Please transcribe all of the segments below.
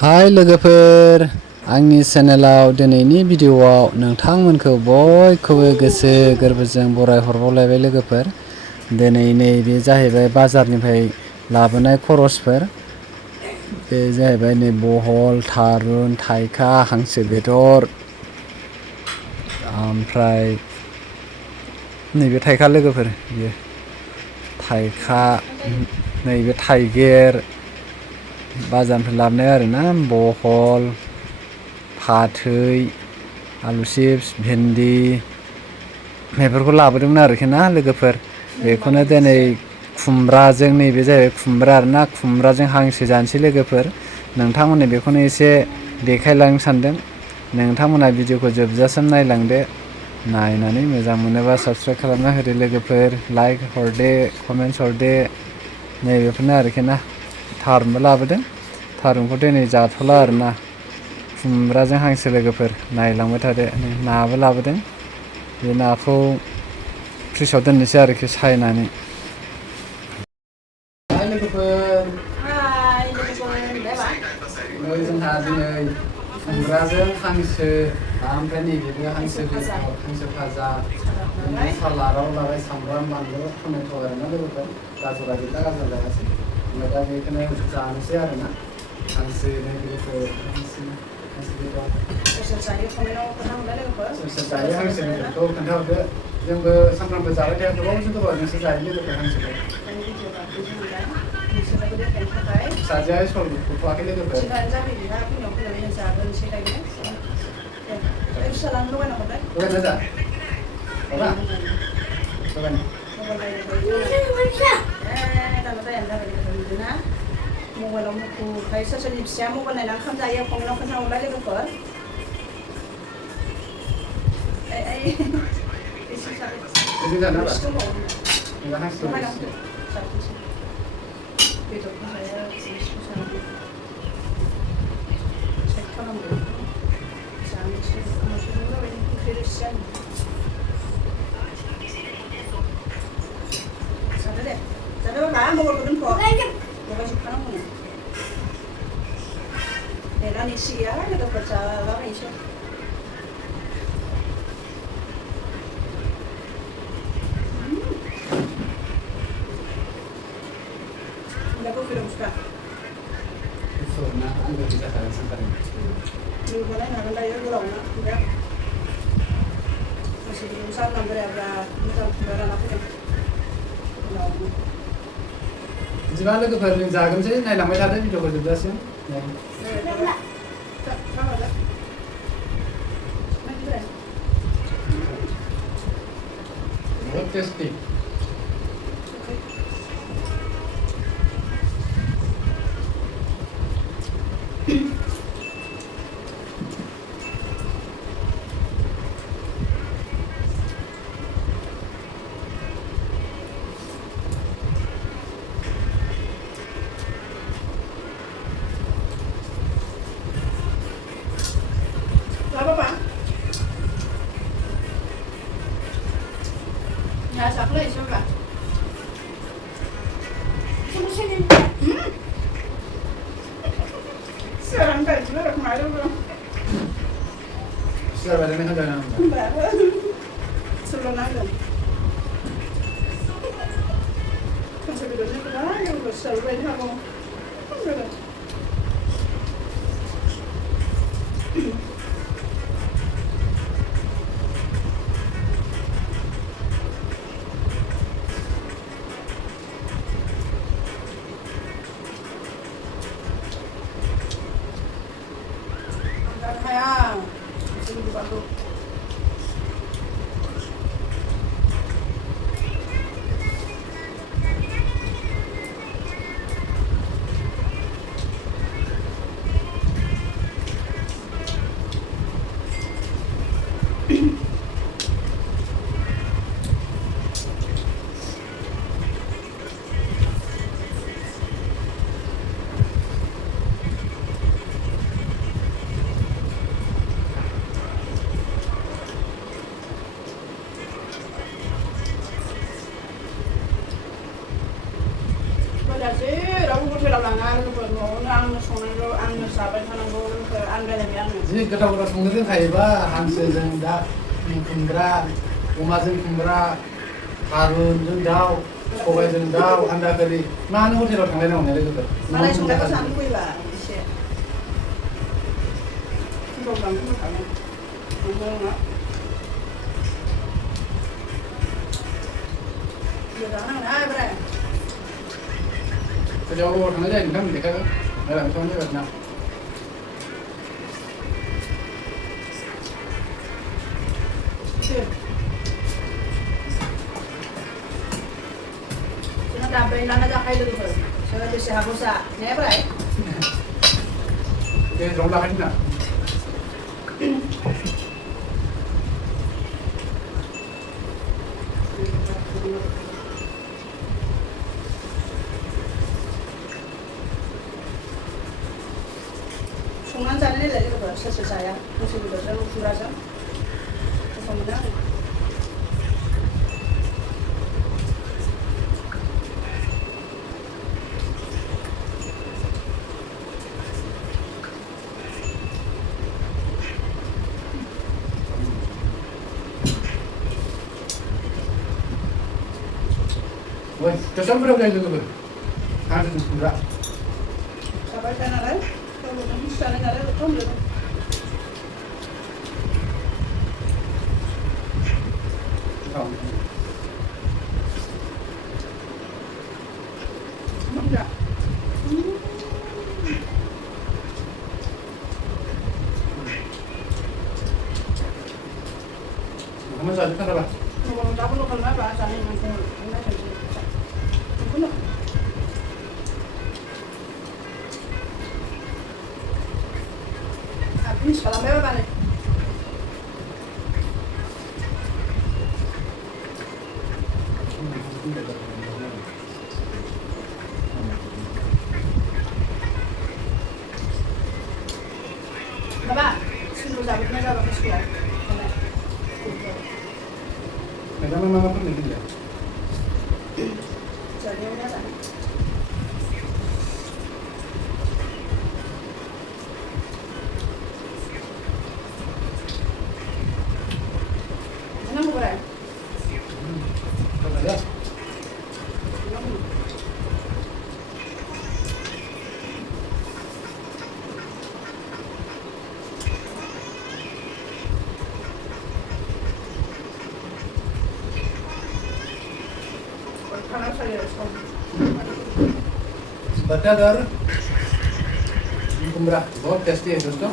हाय लोगोफोर आंनि चेनेलाव दिनैनि भिडिअआव नोंथांमोनखौ बयखौबो गोसो गोरबोजों बराय हरबावलायबाय लोगोफोर। दिनै नैबे जाहैबाय बाजारनिफ्राय लाबोनाय खरसफोर। बे जाहैबाय नै बहल, थारुन, थाइखा, हांसो बेदर, ओमफ्राय नैबे थाइखा लोगोफोर, बियो थाइखा, नैबे थाइगिर बाजारनिफ्राय लाबोनाय आरोना, बहल, फाथै, आलु चिप्स, भिन्दि बेफोरखौ लाबोदोंमोन आरोखि ना लोगोफोर। बेखौनो दिनै खुमब्राजों, नैबे जाहैबाय खुमब्रा आरोना, खुमब्राजों हांसो जानोसै लोगोफोर। नोंथांमोननो बेखौनो एसे देखायलांनो सानदों। नोंथांमोना भिडिअखौ जोबजासिम नायलांदो। नायनानै मोजां मोनोबा साबस्क्राइब खालामना होदो लोगोफोर, लाइक हरदो, कमेन्ट्स हरदो। नैबेफोरनो आरोखि ना। थारुनबो लाबोदों, थारुनखौ दिनै जाथ'ला आरोना। खुमब्राजों हांसो लोगोफोर, नायलांबाय थादो। नाबो लाबोदों, बे नाखौ फ्रिजआव दोननोसै आरोखि सायनानै। हाय लोगोफोर, जोंहा दिनै खुमब्राजों हांसो, ओमफ्राय नैबेबो हांसो बेदर, हांसो भाजा, सालादाव लाबाय सामब्राम बानलु टमेट' आरोना लोगोफोर। गाजरा गैला, गाजर जायासै। ओमफ्राय दा बेखौनो जानोसै आरोना। हांसो लोगोफोर, हांसो बेदर। सोर जायो हांसो बेदरखौ खोन्थाहरदो। जोंबो सानफ्रामबो जाबाय थाया, गोबावजों गोबाव नोंसो जायो लोगोफोर हांसोखौ। फिसाजोआ स्कुल गथ'वाखै लोगोफोर। लगायना जा माबा लगायना मबाइलाव मुखुबखाय सोर सोरनि फिसाया मबाइल नायना ओंखाम जायो कमेन्टआव खोन्थाहरलाय लोगोफोर। Nenek sih ya, kita percaya lah ini. Enggak kok film suka. Soalnya anda bisa kalian sampai. Dulu mana nggak ada ya orang nak, enggak. Masih belum sana berapa, misal barang apa kan? Jadi लोगोफोर जों जागोनसै, नायलांबाय थादो भिडिअखौ जोबजासिम। बहुत tasty. Saklı içiyorlar. Sekarang kayak gimana kemarin belum? Sekarang ada nih ada nama. Sebelum ada. Kan sebelumnya kenapa yang besar banyak kamu? संनायल' आंनो जाबाय थानांगौ आनगायनानै आङो जि गोथाव गोथाव संनो रोंखायोबा हांसोजों दा खुमब्रा अमाजों खुमब्रा थारुनजों दाउ सबायजों दाउ आन्दा करि मानो हटेलाव थांलायनांगौ लोगोफोर मालाय संनायखौ जानो लुबैबा एसे गोथाव जानो लुबैखागोन नङा जानांगोनहाय बोराय गोजाव थांनाय जायो नोंथां देखायबो मोजां संनो जागोन ना Dapat nana jakai dulu bro. Saya bisa habusa, nih bro. Oke, dong lah kan? Sungan sana ini lagi bro, selesai saya. Masih udah saya surah saya. Kemudian Woi, cocok berapa kali itu, Bro? Ada berapa? Sampai kan ada, kalau kamu sana ada, kamu ada. Enggak. Kamu saja kan apa? Kalau tak perlu kalau apa, sana nanti enggak jadi. Benar. Habis kalau berapa balik? Bapak, suruh Jwbwd berapa ke sekolah? Memang mama pernah gitu ya? Jadi udah sana. Enak bukan? Ada. Bedor Kumbrajwng बहुत tasty है दोस्तों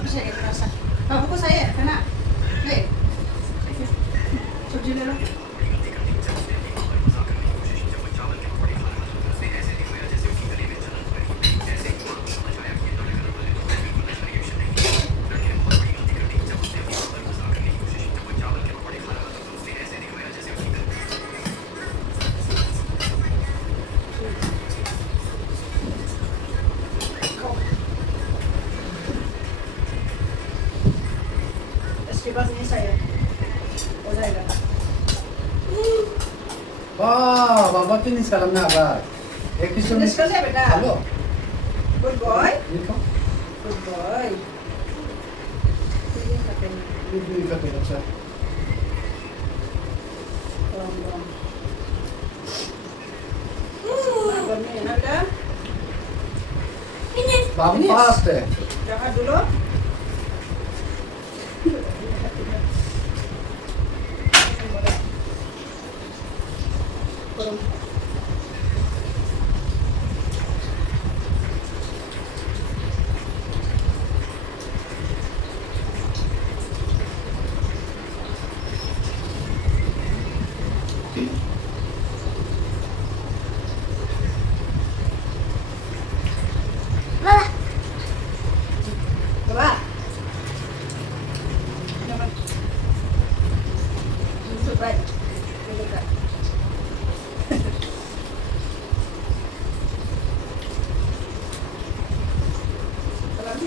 Bisa ya terasa. Bapak kok saya kena? Nih. Suji dulu. Ini saya. Oh saya dah. Wah, bapak ini kalamna apa? Sudah selesai beda. Halo. Good boy. Ini Good boy. Ini katanya. Ini katanya saya. Belum. Makannya enak dah. Ini. Bapak fast deh. Jangan dulu.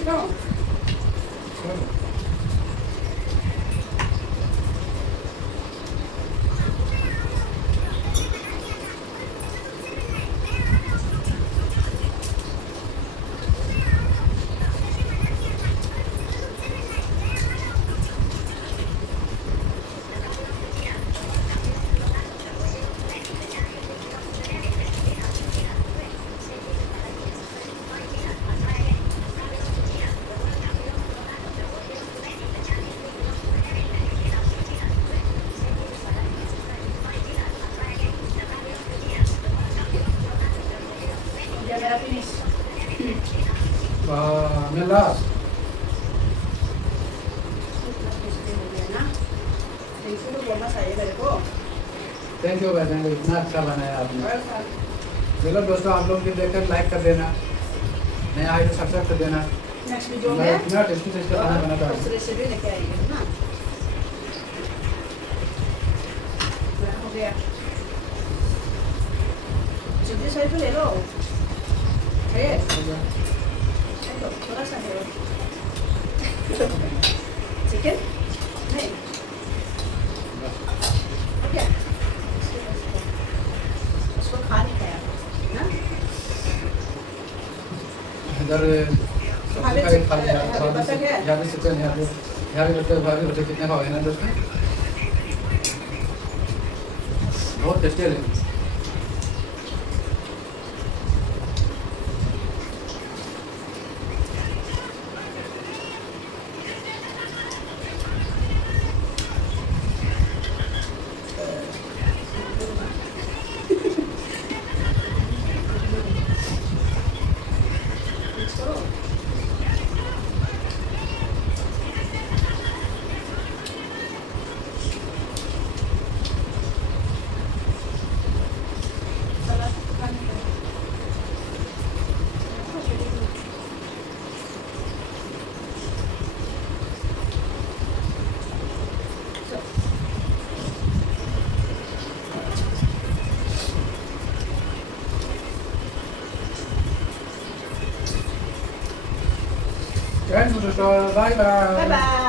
Go. Finish. Melas. Thank you Bhai, thank you, इतना अच्छा बनाया आपने। चलो दोस्तों, आप लोग भी देखकर like कर देना, नया आए तो सब्सक्राइब कर देना। नेक्स्ट वीडियो मैं में इतना टेस्टी टेस्टी खाना बनाता हूँ। रेसिपी लेके आएंगे ना। हो गया, जल्दी साइड पे ले लो। है थोड़ा सा है चिकन नहीं क्या उसको खा नहीं खाया ना इधर सबसे खा लिया, यहाँ पे चिकन, यहाँ पे बच्चे कितने खाओगे ना दोस्तों, बहुत टेस्टी है। Bye bye. Bye bye.